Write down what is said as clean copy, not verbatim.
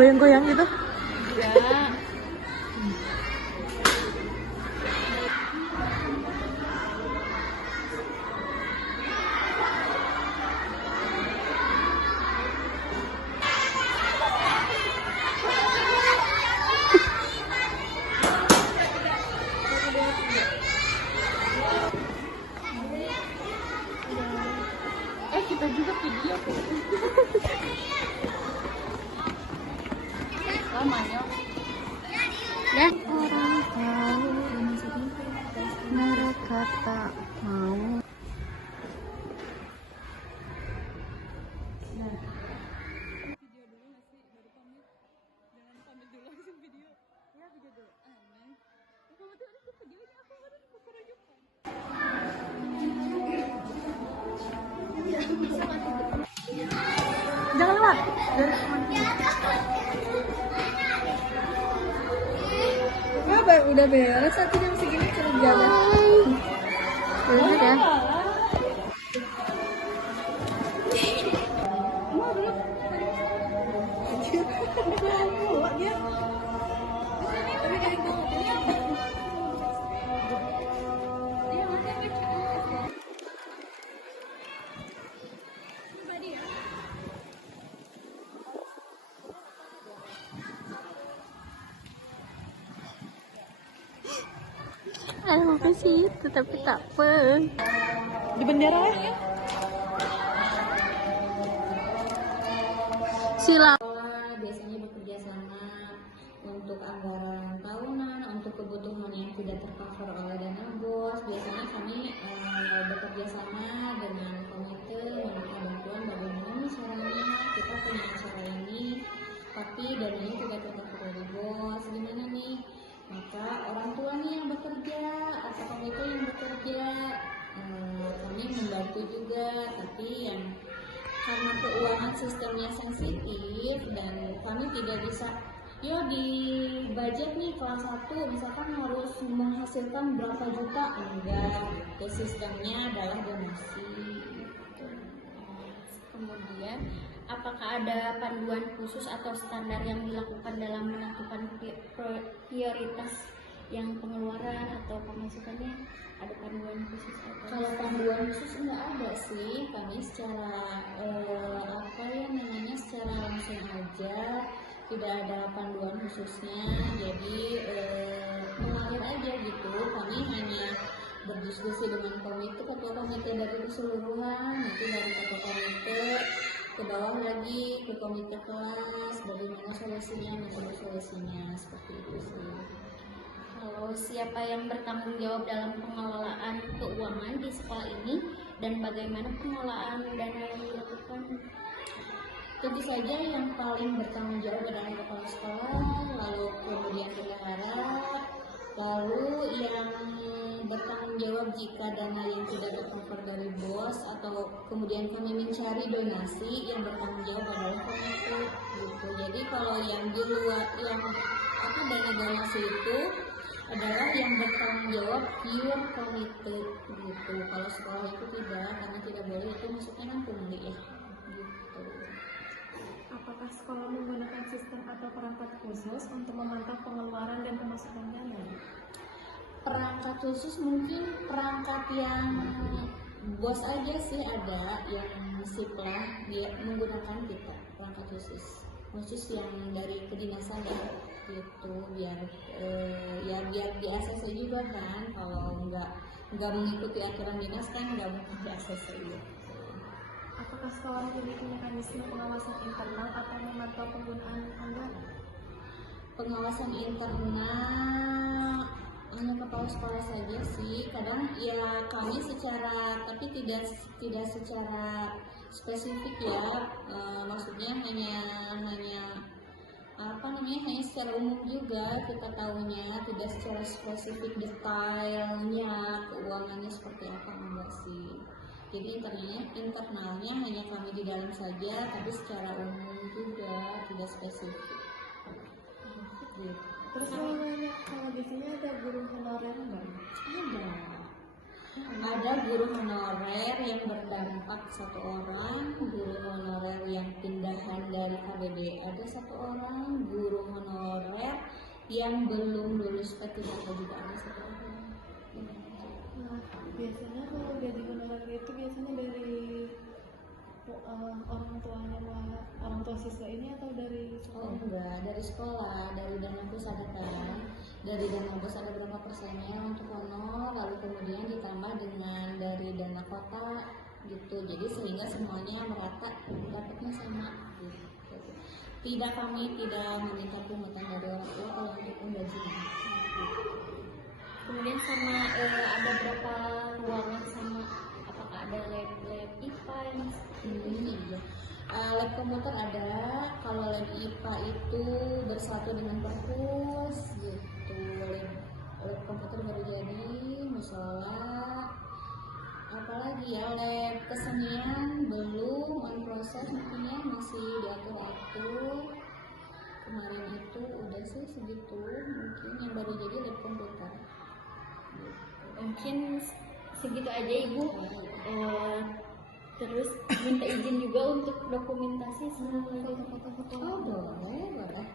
goyang-goyang gitu? Enggak. Kita juga video. Lamanya. Ya. Orang tahu mereka tak mau. Jangan lewat. Apa udah beres? Satu jam segini kerja. Bener ya. Mau ke situ tapi tak apa. Di bendera ya? Silam. Biasanya bekerja sama untuk anggaran tahunan, untuk kebutuhan yang tidak tercover oleh dana BOS. Biasanya kami bekerja sama dengan komite meminta bantuan bagaimana caranya kita punya acara ini, tapi dananya tidak tercover dari BOS. Gimana nih? Maka orang tuanya yang bekerja atau komite yang bekerja, kami membantu juga, tapi yang karena keuangan sistemnya sensitif dan kami tidak bisa di budget nih kelas 1 misalkan harus menghasilkan berapa juta, enggak, itu sistemnya adalah donasi gitu. Kemudian, apakah ada panduan khusus atau standar yang dilakukan dalam menentukan prioritas yang pengeluaran atau pemasukannya? Ada panduan khusus atau? Kalau panduan khusus enggak ada sih, kami secara secara langsung aja, tidak ada panduan khususnya, jadi mengalir aja gitu. Kami hanya berdiskusi dengan komite, ketua komite dari keseluruhan, nanti dari ketua komite ke bawah lagi ke komite kelas, bagaimana solusinya, metode solusinya, seperti itu sih. Kalau siapa yang bertanggung jawab dalam pengelolaan keuangan di sekolah ini dan bagaimana pengelolaan dana yang dilakukan? Tentu saja yang paling bertanggung jawab adalah kepala sekolah, lalu kemudian bendahara, lalu yang bertanggung jawab jika dana yang tidak tercover dari BOS atau kemudian kami mencari donasi, yang bertanggung jawab adalah komite gitu. Jadi kalau yang di luar yang dana donasi itu adalah yang bertanggung jawab pure komite gitu. Kalau sekolah itu tidak, karena tidak boleh, itu masuknya kan pungli ya gitu. Apakah sekolah menggunakan sistem atau perangkat khusus untuk memantau pengeluaran dan pemasukan dana? Perangkat khusus mungkin perangkat yang BOS aja sih ada, yang siplah dia menggunakan kita perangkat khusus yang dari kedinasan ya gitu, biar biar di ACC juga kan. Kalau nggak mengikuti aturan dinas kan nggak mungkin di ACC gitu. Apakah sekolah memiliki mekanisme pengawasan internal atau memantau penggunaan anggaran? Pengawasan internal hanya kepala sekolah saja sih. Kadang ya kami tapi tidak secara spesifik ya. Maksudnya hanya secara umum juga kita tahunya, tidak secara spesifik detailnya keuangannya seperti apa, enggak sih. Jadi internalnya hanya kami di dalam saja, tapi secara umum juga tidak spesifik. Gitu. Terus kalau di sini ada guru honorer nggak? ada guru honorer yang berdampak 1 orang, guru honorer yang pindahan dari KBD ada 1 orang, guru honorer yang belum lulus P3K juga ada 1 orang. Nah, biasanya kalau gaji honorer itu biasanya dari orang tuanya orang tua siswa ini atau dari Oh sekolah? enggak, dari sekolah, dari dana bos ada kan. Dari dana bos ada berapa persennya untuk honor, lalu kemudian ditambah dengan dari dana kota gitu. Jadi sehingga semuanya merata dapatnya sama gitu. Tidak, kami tidak meminta pungutan dari orang tua kalau untuk penggajian. Kemudian sama ada berapa ruangan sama apakah ada lab IPA yang Ini iya. Lab komputer ada, kalau lab IPA itu bersatu dengan perpus gitu. Lab komputer baru jadi, musola, apalagi ya lab kesenian belum on proses, makanya masih diatur-atur. Kemarin itu udah sih segitu, mungkin yang baru jadi lab komputer. mungkin segitu aja Ibu. Terus minta izin juga untuk dokumentasi sama foto-foto. Oh boleh, boleh.